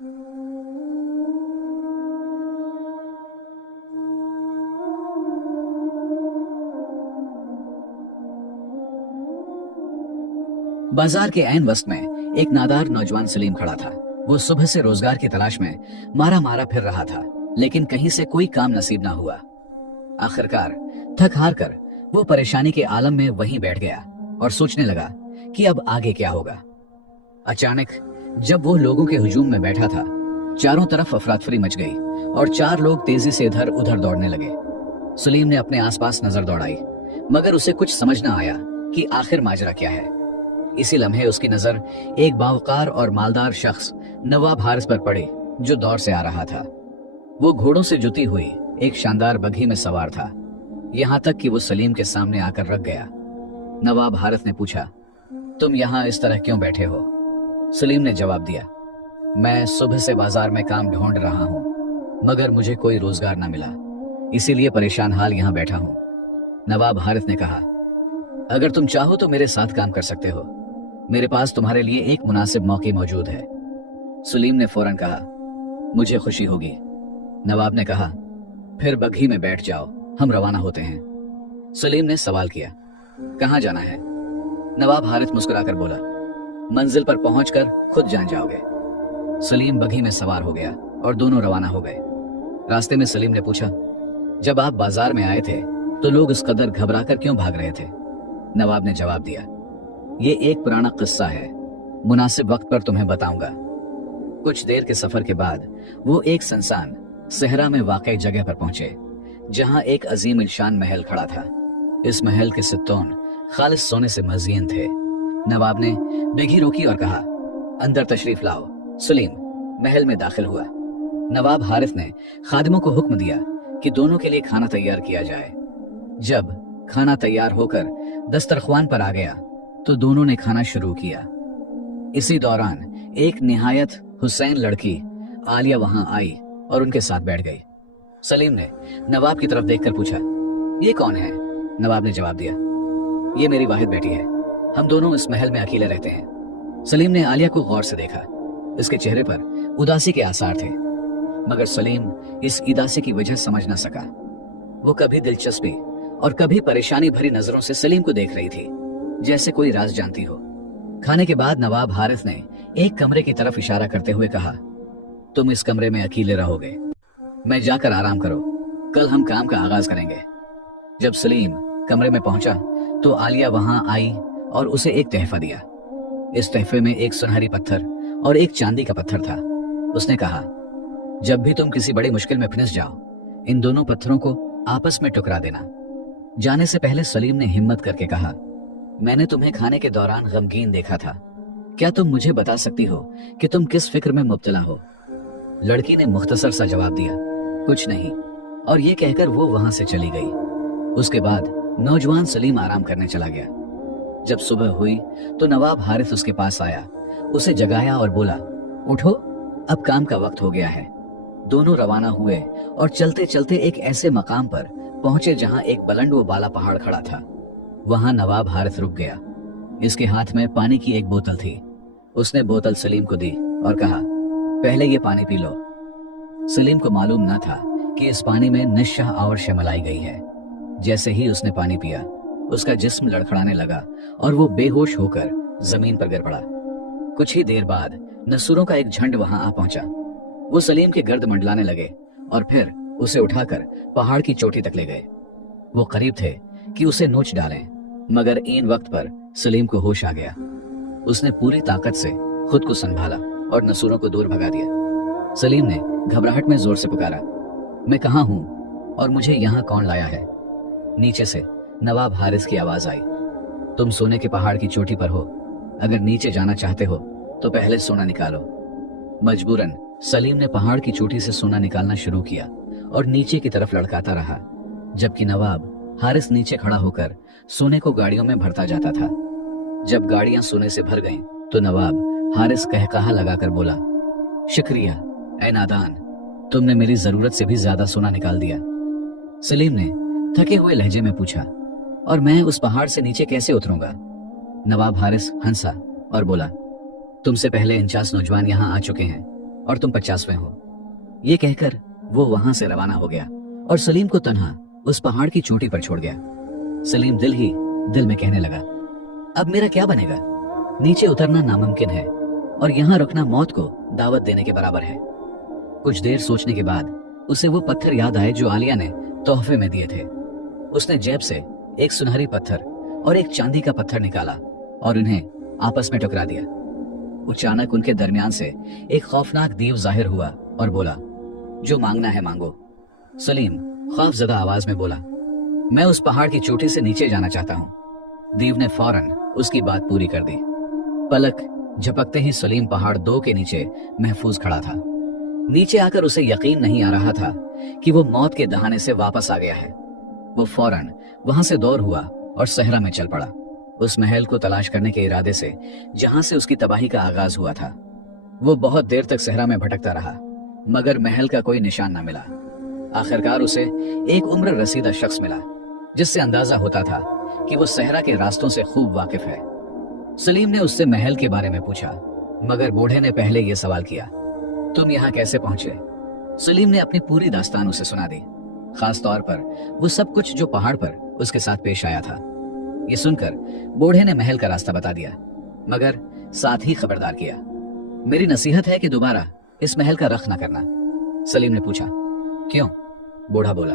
बाजार के ऐन वस्त में एक नादार नौजवान सलीम खड़ा था। वो सुबह से रोजगार की तलाश में मारा मारा फिर रहा था, लेकिन कहीं से कोई काम नसीब ना हुआ। आखिरकार थक हार कर वो परेशानी के आलम में वहीं बैठ गया और सोचने लगा कि अब आगे क्या होगा। अचानक जब वो लोगों के हुजूम में बैठा था, चारों तरफ अफरातफरी मच गई और चार लोग तेजी से इधर उधर दौड़ने लगे। सलीम ने अपने आसपास नजर दौड़ाई, मगर उसे कुछ समझ न आया कि आखिर माजरा क्या है। इसी लम्हे उसकी नजर एक बावकार और मालदार शख्स नवाब हारिस पर पड़ी, जो दौर से आ रहा था। वो घोड़ों से जुती हुई एक शानदार बघी में सवार था, यहाँ तक कि वो सलीम के सामने आकर रख गया। नवाब हारिस ने पूछा, तुम यहाँ इस तरह क्यों बैठे हो? सलीम ने जवाब दिया, मैं सुबह से बाजार में काम ढूंढ रहा हूँ, मगर मुझे कोई रोजगार न मिला, इसीलिए परेशान हाल यहाँ बैठा हूँ। नवाब हारिस ने कहा, अगर तुम चाहो तो मेरे साथ काम कर सकते हो, मेरे पास तुम्हारे लिए एक मुनासिब मौके मौजूद है। सलीम ने फौरन कहा, मुझे खुशी होगी। नवाब ने कहा, फिर बघी में बैठ जाओ, हम रवाना होते हैं। सलीम ने सवाल किया, कहाँ जाना है? नवाब हारिस मुस्कुराकर बोला, मंजिल पर पहुंचकर खुद जान जाओगे। सलीम बघी में सवार हो गया और दोनों रवाना हो गए। रास्ते में सलीम ने पूछा, जब आप बाजार में आए थे तो लोग इस कदर घबराकर क्यों भाग रहे थे? नवाब ने जवाब दिया, ये एक पुराना किस्सा है, मुनासिब वक्त पर तुम्हें बताऊंगा। कुछ देर के सफर के बाद वो एक सुनसान सहरा में वाक़ई जगह पर पहुंचे, जहां एक अजीम शान महल खड़ा था। इस महल के सित्तोन खालिस सोने से मज़ीन थे। नवाब ने बेघी रोकी और कहा, अंदर तशरीफ लाओ। सलीम महल में दाखिल हुआ। नवाब हारिस ने खादिमों को हुक्म दिया कि दोनों के लिए खाना तैयार किया जाए। जब खाना तैयार होकर दस्तरख्वान पर आ गया तो दोनों ने खाना शुरू किया। इसी दौरान एक निहायत हुसैन लड़की आलिया वहां आई और उनके साथ बैठ गई। सलीम ने नवाब की तरफ देखकर पूछा, ये कौन है? नवाब ने जवाब दिया, ये मेरी वाहिद बेटी है, हम दोनों इस महल में अकेले रहते हैं। सलीम ने आलिया को गौर से देखा। इसके चेहरे पर उदासी के आसार थे, मगर सलीम इस उदासी की वजह समझ न सका। वो कभी दिलचस्पी और कभी परेशानी भरी नजरों से सलीम को देख रही थी, जैसे कोई राज जानती हो। खाने के बाद नवाब हारिस ने एक कमरे की तरफ इशारा करते हुए कहा, तुम इस कमरे में अकेले रहोगे, मैं जाकर आराम करो, कल हम काम का आगाज करेंगे। जब सलीम कमरे में पहुंचा तो आलिया वहां आई और उसे एक तहफा दिया। इस तहफे में एक सुनहरी पत्थर और एक चांदी का पत्थर था। उसने कहा, जब भी तुम किसी बड़ी मुश्किल में फंस जाओ, इन दोनों पत्थरों को आपस में टुकरा देना। जाने से पहले सलीम ने हिम्मत करके कहा, मैंने तुम्हें खाने के दौरान गमगीन देखा था, क्या तुम मुझे बता सकती हो कि तुम किस फिक्र में मुब्तला हो? लड़की ने मुख्तसर सा जवाब दिया, कुछ नहीं, और ये कहकर वो वहां से चली गई। उसके बाद नौजवान सलीम आराम करने चला गया। जब सुबह हुई तो नवाब हारिस उसके पास आया, उसे जगाया और बोला, उठो, अब काम का वक्त हो गया है। दोनों रवाना हुए और चलते चलते एक ऐसे मकाम पर पहुंचे जहां एक बुलंद व बाला पहाड़ खड़ा था। वहां नवाब हारिस रुक गया। इसके हाथ में पानी की एक बोतल थी। उसने बोतल सलीम को दी और कहा, पहले ये पानी पी लो। सलीम को मालूम न था कि इस पानी में निश्शह आवश्य मलाई गई है। जैसे ही उसने पानी पिया, उसका जिस्म लड़खड़ाने लगा और वो बेहोश होकर जमीन पर गिर पड़ा। कुछ ही देर बाद नसूरों का एक झंड वहां आ पहुंचा। वो सलीम के गर्द मंडलाने लगे और फिर उसे उठाकर पहाड़ की चोटी तक ले गए। वो करीब थे कि उसे नोच डालें, मगर इन वक्त पर सलीम को होश आ गया। उसने पूरी ताकत से खुद को संभाला और नसूरों को दूर भगा दिया। सलीम ने घबराहट में जोर से पुकारा, मैं कहाँ हूँ और मुझे यहाँ कौन लाया है? नीचे से नवाब हारिस की आवाज आई, तुम सोने के पहाड़ की चोटी पर हो, अगर नीचे जाना चाहते हो तो पहले सोना निकालो। मजबूरन सलीम ने पहाड़ की चोटी से सोना निकालना शुरू किया और नीचे की तरफ लड़काता रहा, जबकि नवाब हारिस नीचे खड़ा होकर सोने को गाड़ियों में भरता जाता था। जब गाड़ियां सोने से भर गईं, तो नवाब हारिस कहकहा लगाकर बोला, शुक्रिया ऐ नादान, तुमने मेरी जरूरत से भी ज्यादा सोना निकाल दिया। सलीम ने थके हुए लहजे में पूछा, और मैं उस पहाड़ से नीचे कैसे उतरूंगा? नवाब हारिस हंसा और बोला, तुमसे पहले 49 नौजवान यहाँ आ चुके हैं और तुम 50वें हो। ये कहकर वो वहां से रवाना हो गया और सलीम को तन्हा उस पहाड़ की चोटी पर छोड़ गया। सलीम दिल ही दिल में कहने लगा, अब मेरा क्या बनेगा? नीचे उतरना नामुमकिन है और यहाँ रुकना मौत को दावत देने के बराबर है। कुछ देर सोचने के बाद उसे वो पत्थर याद आए जो आलिया ने तोहफे में दिए थे। उसने जेब से एक सुनहरी पत्थर और एक चांदी का पत्थर निकाला और उन्हें आपस में टकरा दिया। अचानक उनके दरमियान से एक खौफनाक दीव जाहिर हुआ और बोला, जो मांगना है मांगो। सलीम खौफजदा आवाज में बोला, मैं उस पहाड़ की चोटी से नीचे जाना चाहता हूँ। दीव ने फौरन उसकी बात पूरी कर दी। पलक झपकते ही सलीम पहाड़ 2 के नीचे महफूज खड़ा था। नीचे आकर उसे यकीन नहीं आ रहा था कि वो मौत के दहाने से वापस आ गया है। वो फौरन वहां से दौड़ हुआ और सहरा में चल पड़ा, उस महल को तलाश करने के इरादे से जहां से उसकी तबाही का आगाज हुआ था। वो बहुत देर तक सहरा में भटकता रहा मगर महल का कोई निशान न मिला। आखिरकार उसे एक उम्र रसीदा शख्स मिला जिससे अंदाजा होता था कि वो सहरा के रास्तों से खूब वाकिफ है। सलीम ने उससे महल के बारे में पूछा मगर बूढ़े ने पहले ये सवाल किया, तुम यहाँ कैसे पहुंचे? सलीम ने अपनी पूरी दास्तान उसे सुना दी, खास तौर पर वो सब कुछ जो पहाड़ पर उसके साथ पेश आया था। ये सुनकर बूढ़े ने महल का रास्ता बता दिया मगर साथ ही खबरदार किया, मेरी नसीहत है कि दोबारा इस महल का रख न करना। सलीम ने पूछा, क्यों? बूढ़ा बोला,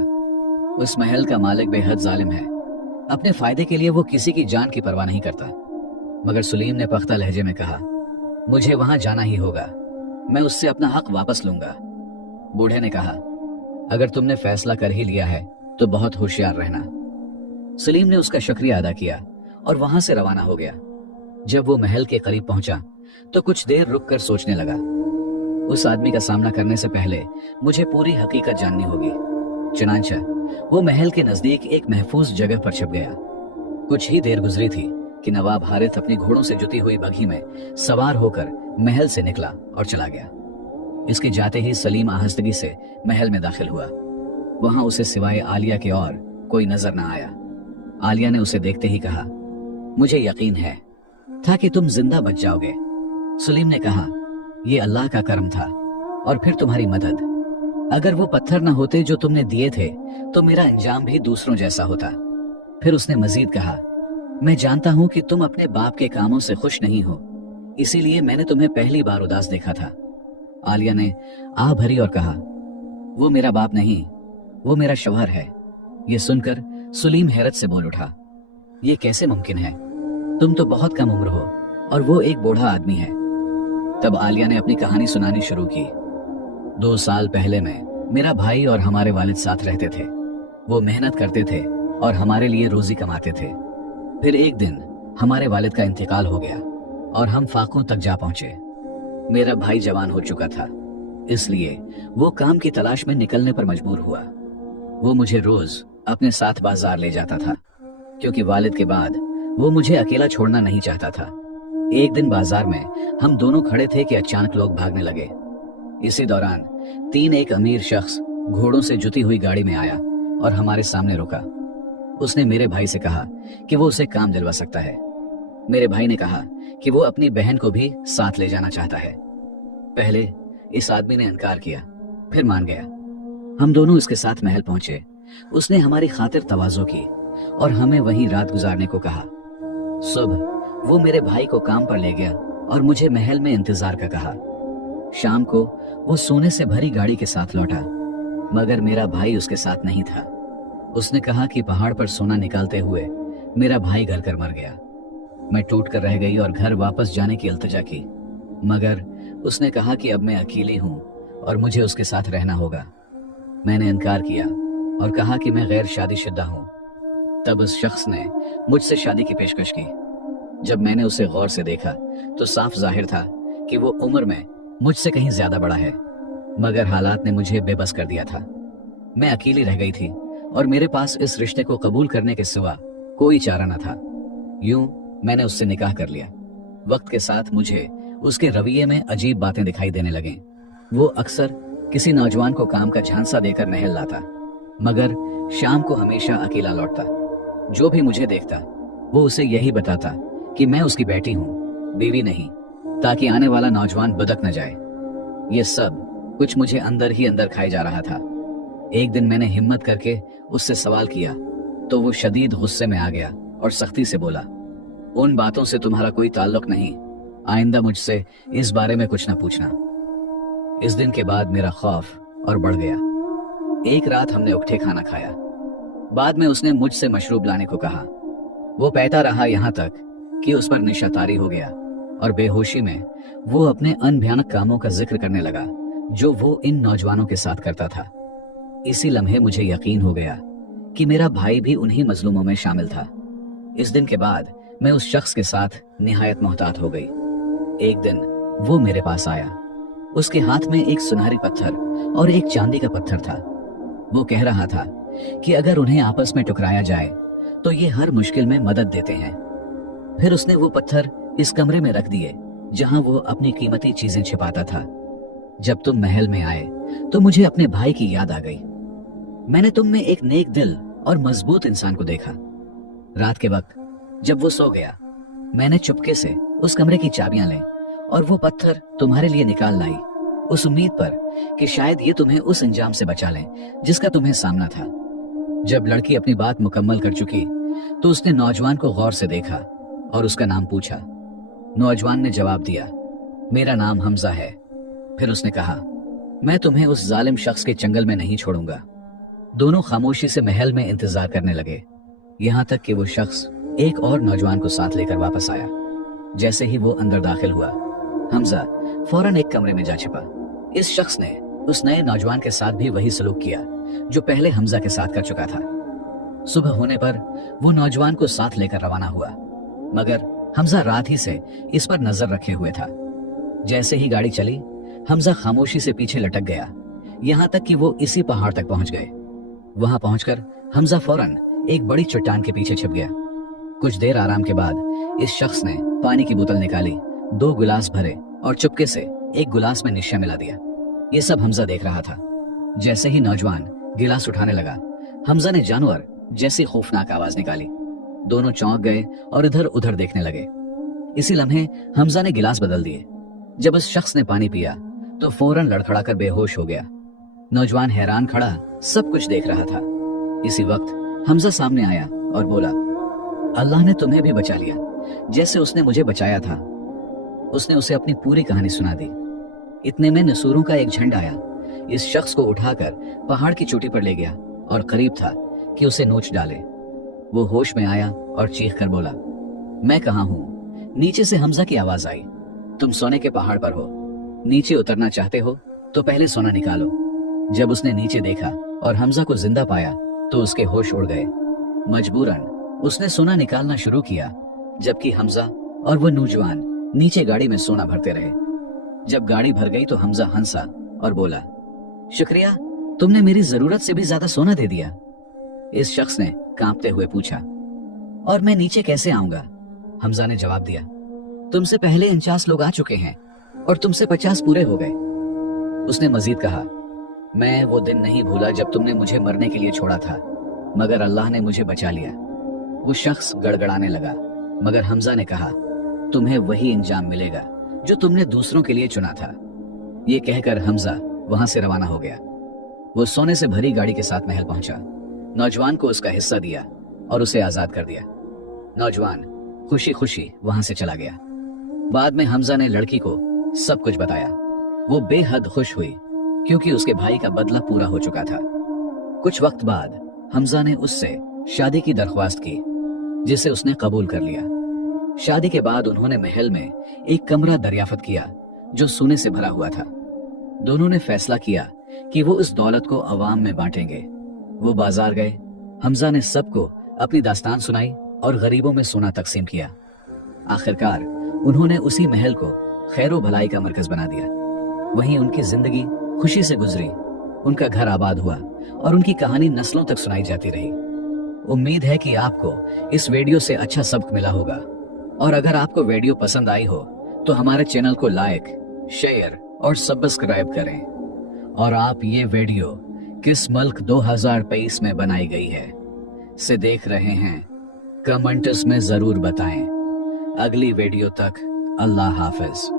उस महल का मालिक बेहद जालिम है। अपने फायदे के लिए वो किसी की जान की परवाह नहीं करता। मगर सलीम ने पख्ता लहजे में कहा, मुझे वहां जाना ही होगा, मैं उससे अपना हक वापस लूंगा। बूढ़े ने कहा, अगर तुमने फैसला कर ही लिया है तो बहुत होशियार रहना। सलीम ने उसका शुक्रिया अदा किया और वहां से रवाना हो गया। जब वो महल के करीब पहुंचा तो कुछ देर रुककर सोचने लगा, उस आदमी का सामना करने से पहले मुझे पूरी हकीकत जाननी होगी। चुनांचे वो महल के नजदीक एक महफूज जगह पर छिप गया। कुछ ही देर गुजरी थी कि नवाब हारिथ अपनी घोड़ों से जुती हुई बघी में सवार होकर महल से निकला और चला गया। इसके जाते ही सलीम आहिस्तगी से महल में दाखिल हुआ। वहां उसे सिवाय आलिया के और कोई नजर न आया। आलिया ने उसे देखते ही कहा, मुझे यकीन है था कि तुम जिंदा बच जाओगे। सलीम ने कहा, यह अल्लाह का करम था और फिर तुम्हारी मदद। अगर वो पत्थर न होते जो तुमने दिए थे तो मेरा अंजाम भी दूसरों जैसा होता। फिर उसने मजीद कहा, मैं जानता हूं कि तुम अपने बाप के कामों से खुश नहीं हो, इसीलिए मैंने तुम्हें पहली बार उदास देखा था। आलिया ने आह भरी और कहा, वो मेरा बाप नहीं, वो मेरा शौहर है। ये सुनकर सलीम हैरत से बोल उठा, ये कैसे मुमकिन है? तुम तो बहुत कम उम्र हो और वो एक बूढ़ा आदमी है। तब आलिया ने अपनी कहानी सुनानी शुरू की। 2 साल पहले में मेरा भाई और हमारे वालिद साथ रहते थे। वो मेहनत करते थे और हमारे लिए रोजी कमाते थे। फिर एक दिन हमारे वालिद का इंतकाल हो गया और हम फाकों तक जा पहुंचे। मेरा भाई जवान हो चुका था, इसलिए वो काम की तलाश में निकलने पर मजबूर हुआ। वो मुझे रोज अपने साथ बाजार ले जाता था क्योंकि वालिद के बाद वो मुझे अकेला छोड़ना नहीं चाहता था। एक दिन बाजार में हम दोनों खड़े थे कि अचानक लोग भागने लगे। इसी दौरान 3 एक अमीर शख्स घोड़ों से जुती हुई गाड़ी में आया और हमारे सामने रुका। उसने मेरे भाई से कहा कि वो उसे काम दिलवा सकता है। मेरे भाई ने कहा कि वो अपनी बहन को भी साथ ले जाना चाहता है। पहले इस आदमी ने इनकार किया, फिर मान गया। हम दोनों उसके साथ महल पहुंचे। उसने हमारी खातिर तवाज़ो की और हमें वहीं रात गुजारने को कहा। सुबह वो मेरे भाई को काम पर ले गया और मुझे महल में इंतजार का कहा। शाम को वो सोने से भरी गाड़ी के साथ लौटा, मगर मेरा भाई उसके साथ नहीं था। उसने कहा कि पहाड़ पर सोना निकालते हुए मेरा भाई घर कर मर गया। मैं टूट कर रह गई और घर वापस जाने की इल्तिजा की, मगर उसने कहा कि अब मैं अकेली हूं और मुझे उसके साथ रहना होगा। मैंने इनकार किया और कहा कि मैं गैर शादीशुदा हूं। तब उस शख्स ने मुझसे शादी की पेशकश की। जब मैंने उसे गौर से देखा तो साफ जाहिर था कि वो उम्र में मुझसे कहीं ज्यादा बड़ा है, मगर हालात ने मुझे बेबस कर दिया था। मैं अकेली रह गई थी और मेरे पास इस रिश्ते को कबूल करने के सिवा कोई चारा न था। यूं मैंने उससे निकाह कर लिया। वक्त के साथ मुझे उसके रवैये में अजीब बातें दिखाई देने लगे। वो अक्सर किसी नौजवान को काम का झांसा देकर महल लाता, मगर शाम को हमेशा अकेला लौटता। जो भी मुझे देखता वो उसे यही बताता कि मैं उसकी बेटी हूँ, बीवी नहीं, ताकि आने वाला नौजवान बदक न जाए। ये सब कुछ मुझे अंदर ही अंदर खाए जा रहा था। एक दिन मैंने हिम्मत करके उससे सवाल किया तो वो शदीद गुस्से में आ गया और सख्ती से बोला, उन बातों से तुम्हारा कोई ताल्लुक नहीं, आइंदा मुझसे इस बारे में कुछ ना पूछना। इस दिन के बाद मेरा खौफ और बढ़ गया। एक रात हमने उकठे खाना खाया। बाद में उसने मुझसे मशरूब लाने को कहा। वो पीता रहा यहाँ तक कि उस पर नशा तारी हो गया और बेहोशी में वो अपने अनभयानक कामों का जिक्र करने लगा जो वो इन नौजवानों के साथ करता था। इसी लम्हे मुझे यकीन हो गया कि मेरा भाई भी उन्हीं मजलूमों में शामिल था। इस दिन के बाद मैं उस शख्स के साथ निहायत मोहतात हो गई। एक दिन वो मेरे पास आया। उसके हाथ में एक सुनहरी पत्थर और एक चांदी का पत्थर था। वो कह रहा था कि अगर उन्हें आपस में टकराया जाए तो ये हर मुश्किल में मदद देते हैं। फिर उसने वो पत्थर इस कमरे में रख दिए जहां वो अपनी कीमती चीजें छिपाता था। जब तुम महल में आए तो मुझे अपने भाई की याद आ गई। मैंने तुम में एक नेक दिल और मजबूत इंसान को देखा। रात के वक्त जब वो सो गया, मैंने चुपके से उस कमरे की चाबियां ली और वो पत्थर तुम्हारे लिए निकाल लाई, उस उम्मीद पर कि शायद ये तुम्हें उस अंजाम से बचा लें जिसका तुम्हें सामना था। जब लड़की अपनी बात मुकम्मल कर चुकी तो उसने नौजवान को गौर से देखा और उसका नाम पूछा। नौजवान ने जवाब दिया, मेरा नाम हमजा है। फिर उसने कहा, मैं तुम्हें उस जालिम शख्स के चंगल में नहीं छोड़ूंगा। दोनों खामोशी से महल में इंतजार करने लगे, यहाँ तक कि वो शख्स एक और नौजवान को साथ लेकर वापस आया। जैसे ही वो अंदर दाखिल हुआ, हमजा फौरन एक कमरे में जा छिपा। इस शख्स ने उस नए नौजवान के साथ भी वही सलूक किया जो पहले हमजा के साथ कर चुका था। सुबह होने पर वो नौजवान को साथ लेकर रवाना हुआ, मगर हमजा रात ही से इस पर नजर रखे हुए था। जैसे ही गाड़ी चली, हमजा खामोशी से पीछे लटक गया, यहाँ तक कि वो इसी पहाड़ तक पहुंच गए। वहां पहुंचकर हमजा फौरन एक बड़ी चट्टान के पीछे छिप गया। कुछ देर आराम के बाद इस शख्स ने पानी की बोतल निकाली, 2 गिलास भरे और चुपके से एक गिलास में नशा मिला दिया। ये सब हमजा देख रहा था। जैसे ही नौजवान गिलास उठाने लगा, हमजा ने जानवर जैसी खौफनाक आवाज निकाली। दोनों चौंक गए और इधर उधर देखने लगे। इसी लम्हे हमजा ने गिलास बदल दिए। जब उस शख्स ने पानी पिया तो फौरन लड़खड़ाकर बेहोश हो गया। नौजवान हैरान खड़ा सब कुछ देख रहा था। इसी वक्त हमजा सामने आया और बोला, अल्लाह ने तुम्हें भी बचा लिया जैसे उसने मुझे बचाया था। उसने उसे अपनी पूरी कहानी सुना दी। इतने में नसूरों का एक झंडा आया, इस शख्स को उठाकर पहाड़ की चोटी पर ले गया और करीब था कि उसे नोच डाले। वो होश में आया और चीख कर बोला, मैं कहाँ हूँ? नीचे से हमजा की आवाज आई, तुम सोने के पहाड़ पर हो, नीचे उतरना चाहते हो तो पहले सोना निकालो। जब उसने नीचे देखा और हमजा को जिंदा पाया तो उसके होश उड़ गए। मजबूरन उसने सोना निकालना शुरू किया, जबकि हमजा और वो नौजवान नीचे गाड़ी में सोना भरते रहे। जब गाड़ी भर गई तो हमजा हंसा और बोला, शुक्रिया, तुमने मेरी जरूरत से भी ज्यादा सोना दे दिया। इस शख्स ने कांपते हुए पूछा, और मैं नीचे कैसे आऊंगा? हमजा ने जवाब दिया, तुमसे पहले 49 लोग आ चुके हैं और तुमसे 50 पूरे हो गए। उसने मजीद कहा, मैं वो दिन नहीं भूला जब तुमने मुझे मरने के लिए छोड़ा था, मगर अल्लाह ने मुझे बचा लिया। वो शख्स गड़गड़ाने लगा, मगर हमजा ने कहा, तुम्हें वही इंजाम मिलेगा जो तुमने दूसरों के लिए चुना था। ये कहकर हमजा वहां से रवाना हो गया। वो सोने से भरी गाड़ी के साथ महल पहुंचा, नौजवान को उसका हिस्सा दिया और उसे आजाद कर दिया। नौजवान खुशी खुशी वहां से चला गया। बाद में हमजा ने लड़की को सब कुछ बताया। वो बेहद खुश हुई क्योंकि उसके भाई का बदला पूरा हो चुका था। कुछ वक्त बाद हमजा ने उससे शादी की दरख्वास्त की, जिसे उसने कबूल कर लिया। शादी के बाद उन्होंने महल में एक कमरा दरियाफ्त किया जो सोने से भरा हुआ था। दोनों ने फैसला किया कि वो इस दौलत को अवाम में बांटेंगे। वो बाजार गए, हमजा ने सबको अपनी दास्तान सुनाई और गरीबों में सोना तकसीम किया। आखिरकार उन्होंने उसी महल को खैरो भलाई का मरकज बना दिया। वहीं उनकी जिंदगी खुशी से गुजरी, उनका घर आबाद हुआ और उनकी कहानी नस्लों तक सुनाई जाती रही। उम्मीद है कि आपको इस वीडियो से अच्छा सबक मिला होगा, और अगर आपको वीडियो पसंद आई हो तो हमारे चैनल को लाइक, शेयर और सब्सक्राइब करें। और आप ये वीडियो किस मुल्क 2023 में बनाई गई है से देख रहे हैं, कमेंट्स में जरूर बताएं। अगली वीडियो तक अल्लाह हाफिज।